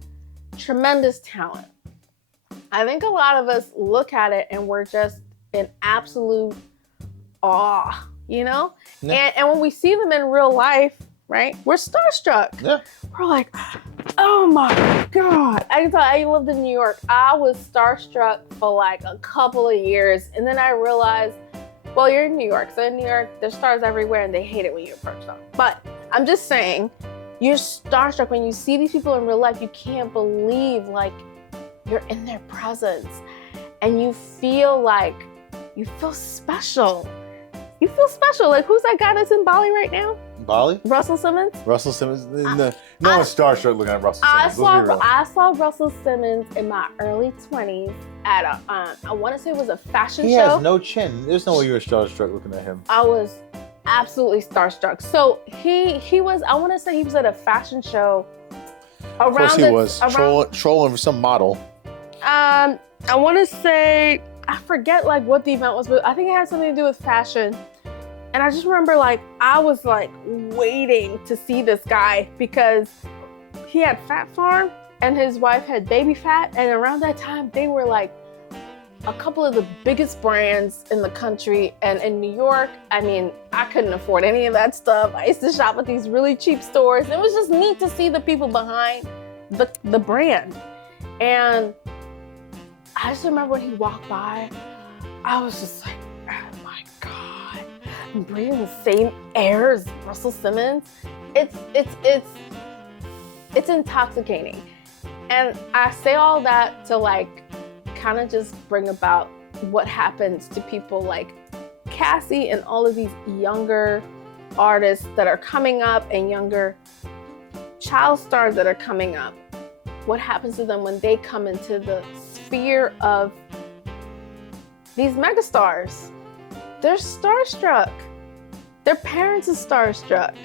tremendous talent. I think a lot of us look at it and we're just in absolute awe, you know? Yeah. And when we see them in real life, right, we're starstruck. Yeah. We're like, oh my God. I can tell you, I lived in New York. I was starstruck for like a couple of years. And then I realized, well, you're in New York. So in New York, there's stars everywhere and they hate it when you approach them. But I'm just saying, you're starstruck when you see these people in real life. You can't believe like you're in their presence and you feel special. You feel special. Like, who's that guy that's in Bali right now? Bali? Russell Simmons? Russell Simmons? No one's starstruck looking at Russell Simmons. I saw Russell Simmons in my early 20s at a, I want to say it was a fashion show. He has no chin. There's no way you were starstruck looking at him. I was absolutely starstruck. So he was, I want to say he was at a fashion show. Of course he was. Trolling for some model. I want to say, I forget like what the event was, but I think it had something to do with fashion. And I just remember like, I was like waiting to see this guy because he had Fat Farm and his wife had Baby Fat. And around that time, they were like a couple of the biggest brands in the country. And in New York, I mean, I couldn't afford any of that stuff. I used to shop at these really cheap stores. It was just neat to see the people behind the brand. And I just remember when he walked by, I was just like, oh my God, I'm breathing the same air as Russell Simmons. It's intoxicating. And I say all that to like kind of just bring about what happens to people like Cassie and all of these younger artists that are coming up and younger child stars that are coming up. What happens to them when they come into the sphere of these megastars? They're starstruck. Their parents are starstruck,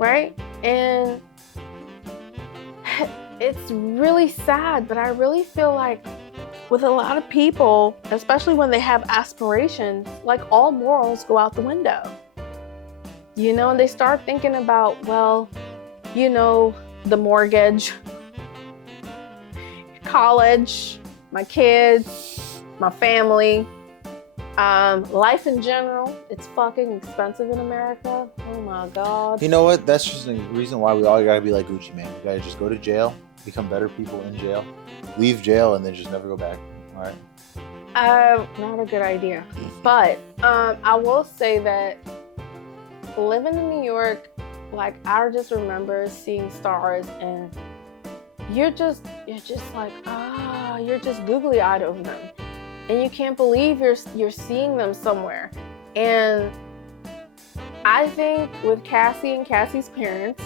right? And it's really sad, but I really feel like with a lot of people, especially when they have aspirations, like all morals go out the window. You know, and they start thinking about, well, you know, the mortgage, college, my kids, my family, life in general. It's fucking expensive in America. Oh my God. You know what? That's just the reason why we all gotta be like Gucci Mane. We gotta just go to jail, become better people in jail, leave jail, and then just never go back. All right? Not a good idea. But I will say that living in New York, like I just remember seeing stars and you're just like, you're just googly-eyed over them. And you can't believe you're seeing them somewhere. And I think with Cassie and Cassie's parents,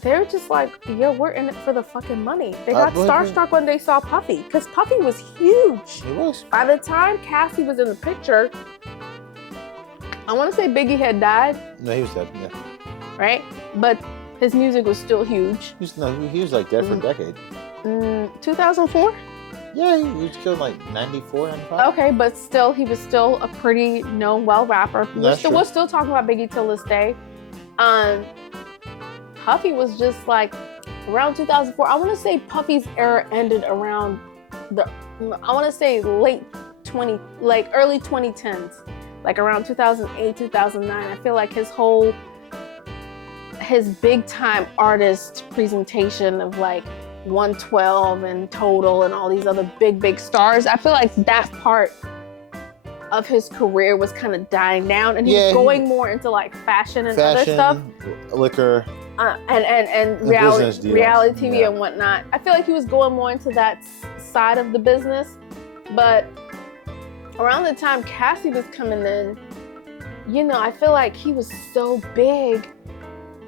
they're just like, yo, we're in it for the fucking money. They got starstruck when they saw Puffy, because Puffy was huge. He was. By the time Cassie was in the picture, I want to say Biggie had died. No, he was dead, yeah. Right? But his music was still huge. He was like dead for a decade. 2004? Yeah, he was killed like 94, 95. Okay, but still, he was still a pretty known, well rapper. We're still talking about Biggie till this day. Puffy was just like around 2004. I want to say Puffy's era ended around I want to say early 2010s, like around 2008, 2009. I feel like his big time artist presentation of like 112 and Total and all these other big stars, I feel like that part of his career was kind of dying down, and he was going more into like fashion and other stuff, liquor, and reality TV and whatnot. I feel like he was going more into that side of the business. But around the time Cassie was coming in, you know, I feel like he was so big.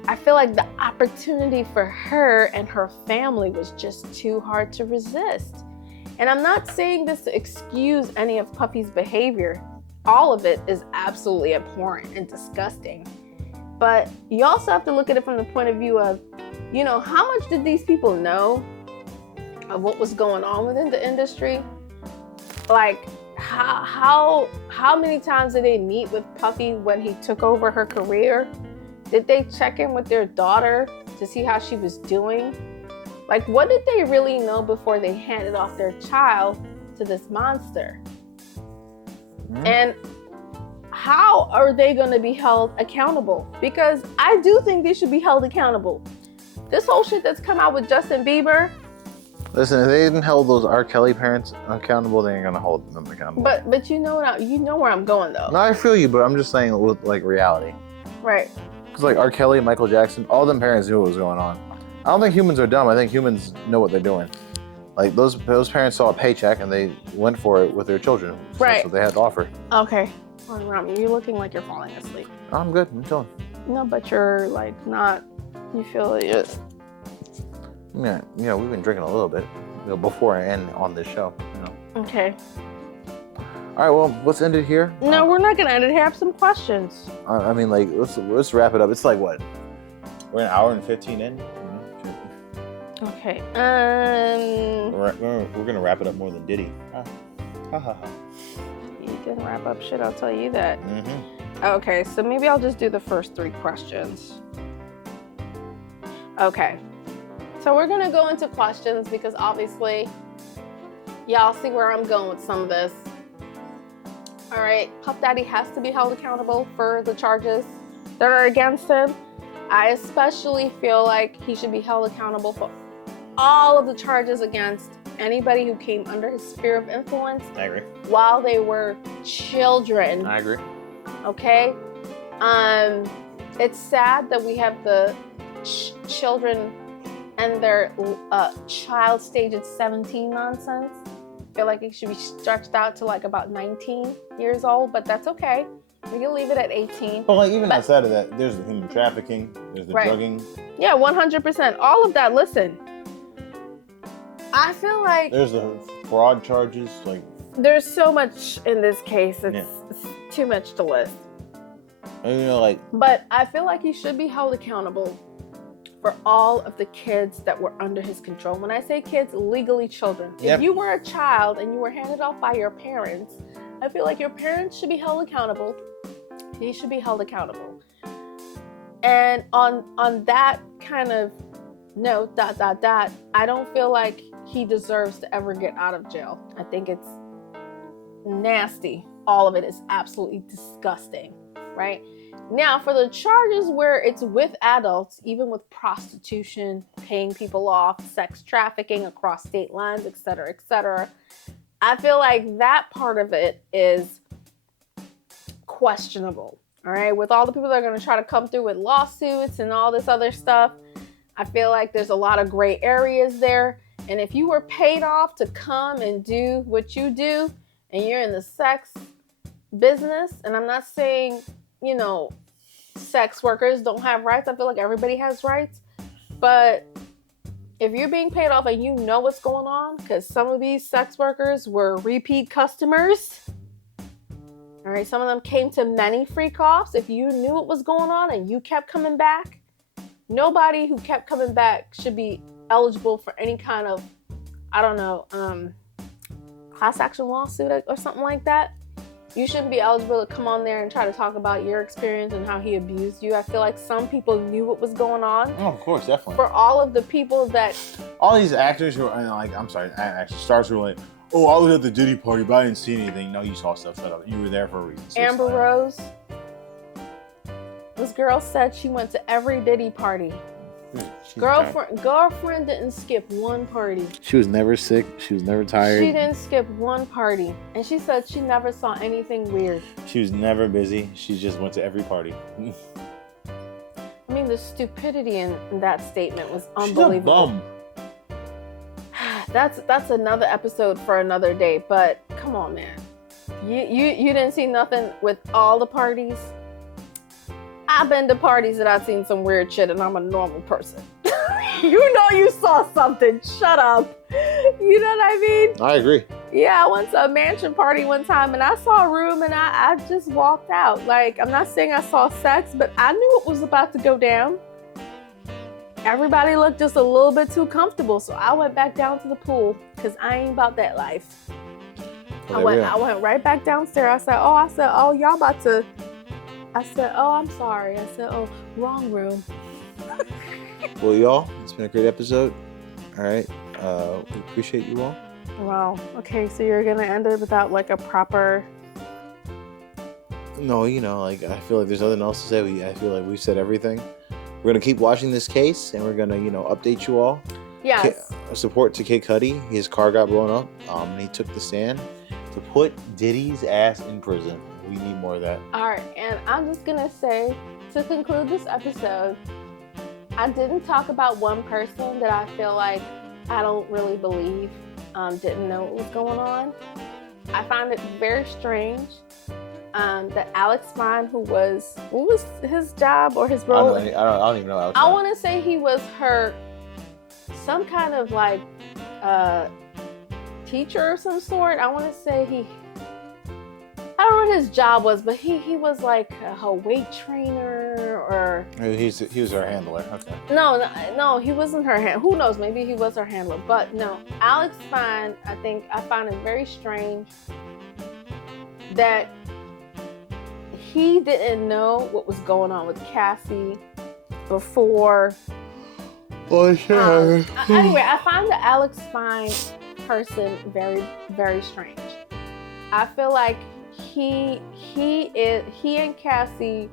I feel like the opportunity for her and her family was just too hard to resist. And I'm not saying this to excuse any of Puffy's behavior. All of it is absolutely abhorrent and disgusting. But you also have to look at it from the point of view of, you know, how much did these people know of what was going on within the industry. Like, how many times did they meet with Puffy when he took over her career? Did they check in with their daughter to see how she was doing? Like, what did they really know before they handed off their child to this monster? Mm-hmm. And how are they going to be held accountable? Because I do think they should be held accountable. This whole shit that's come out with Justin Bieber. Listen, if they didn't hold those R. Kelly parents accountable, they ain't gonna hold them accountable. But you know where I'm going though. No, I feel you, but I'm just saying with like reality. Right. Because like R. Kelly, Michael Jackson, all them parents knew what was going on. I don't think humans are dumb. I think humans know what they're doing. Like those parents saw a paycheck and they went for it with their children. So right. That's what they had to offer. Okay. You're looking like you're falling asleep. I'm good. I'm chilling. No, but you're like not. You feel it. Yeah, we've been drinking a little bit, before and on this show. Okay. All right, well, let's end it here. No, we're not gonna end it here. I have some questions. I mean, like, let's wrap it up. It's like what? We're an hour and 15 in. Okay. We're gonna wrap it up more than Diddy. You didn't wrap up shit. I'll tell you that. Mm-hmm. Okay, so maybe I'll just do the first 3 questions. Okay. So we're gonna go into questions because obviously y'all see where I'm going with some of this. All right, Puff Daddy has to be held accountable for the charges that are against him. I especially feel like he should be held accountable for all of the charges against anybody who came under his sphere of influence. I agree. While they were children. I agree. Okay? It's sad that we have the children and their child stage at 17 nonsense. I feel like it should be stretched out to like about 19 years old, but that's okay. We can leave it at 18. But like even outside of that, there's the human trafficking, there's the drugging. Yeah, 100%. All of that. Listen, I feel like there's the fraud charges. Like there's so much in this case. It's too much to list. And, But I feel like he should be held accountable for all of the kids that were under his control. When I say kids, legally children. If you were a child and you were handed off by your parents, I feel like your parents should be held accountable. He should be held accountable. And on that kind of note, ... I don't feel like he deserves to ever get out of jail. I think it's nasty. All of it is absolutely disgusting, right? Now, for the charges where it's with adults, even with prostitution, paying people off, sex trafficking across state lines, etc., I feel like that part of it is questionable, all right? With all the people that are going to try to come through with lawsuits and all this other stuff, I feel like there's a lot of gray areas there. And if you were paid off to come and do what you do, and you're in the sex business, and I'm not saying, sex workers don't have rights. I feel like everybody has rights. But if you're being paid off and you know what's going on, because some of these sex workers were repeat customers, all right, some of them came to many freak-offs. If you knew what was going on and you kept coming back, nobody who kept coming back should be eligible for any kind of, class action lawsuit or something like that. You shouldn't be eligible to come on there and try to talk about your experience and how he abused you. I feel like some people knew what was going on. Oh, of course, definitely. For all of the people that... all these actors who are, stars who are like, oh, I was at the Diddy party, but I didn't see anything. No, you saw stuff. Shut up. You were there for a reason. So Amber Rose. This girl said she went to every Diddy party. Girlfriend didn't skip one party. She was never sick. She was never tired. She didn't skip one party. And she said she never saw anything weird. She was never busy. She just went to every party. I mean, the stupidity in that statement was unbelievable. She's a bum. That's another episode for another day. But come on, man. You didn't see nothing with all the parties? I've been to parties that I've seen some weird shit and I'm a normal person. You saw something. Shut up. You know what I mean? I agree. Yeah, I went to a mansion party one time and I saw a room and I just walked out. Like, I'm not saying I saw sex, but I knew what was about to go down. everybody looked just a little bit too comfortable. So I went back down to the pool because I ain't about that life. Well, I went right back downstairs. I said, oh, y'all about to. I said, oh, I'm sorry. I said, oh, wrong room. Well, y'all, it's been a great episode. All right. We appreciate you all. Wow. Okay, so you're going to end it without like a proper... No, like I feel like there's nothing else to say. I feel like we've said everything. We're going to keep watching this case and we're going to, update you all. Yes. Support to Kid Cudi. His car got blown up. And he took the stand to put Diddy's ass in prison. We need more of that. All right. And I'm just going to say, to conclude this episode, I didn't talk about one person that I feel like I don't really believe didn't know what was going on. I find it very strange that Alex Fine, what was his job or his role? I don't even know Alex I Fine. want to say he was her, some kind of like teacher of some sort. I want to say I don't know what his job was, but he was like a weight trainer or... He was her handler. Okay. No, he wasn't her handler. Who knows? Maybe he was her handler. But no, Alex Fine, I find it very strange that he didn't know what was going on with Cassie before. Oh, sure. Anyway, I find the Alex Fine person very, very strange. I feel like he and Cassie,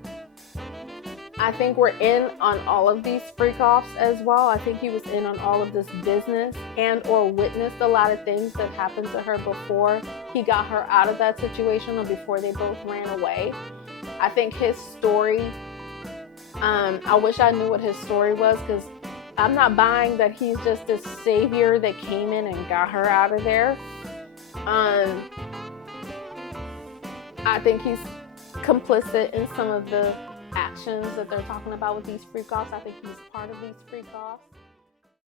I think, were in on all of these freak-offs as well. I think he was in on all of this business and or witnessed a lot of things that happened to her before he got her out of that situation or before they both ran away. I think his story, I wish I knew what his story was, because I'm not buying that he's just this savior that came in and got her out of there. I think he's complicit in some of the actions that they're talking about with these freak-offs. I think he's part of these freak-offs.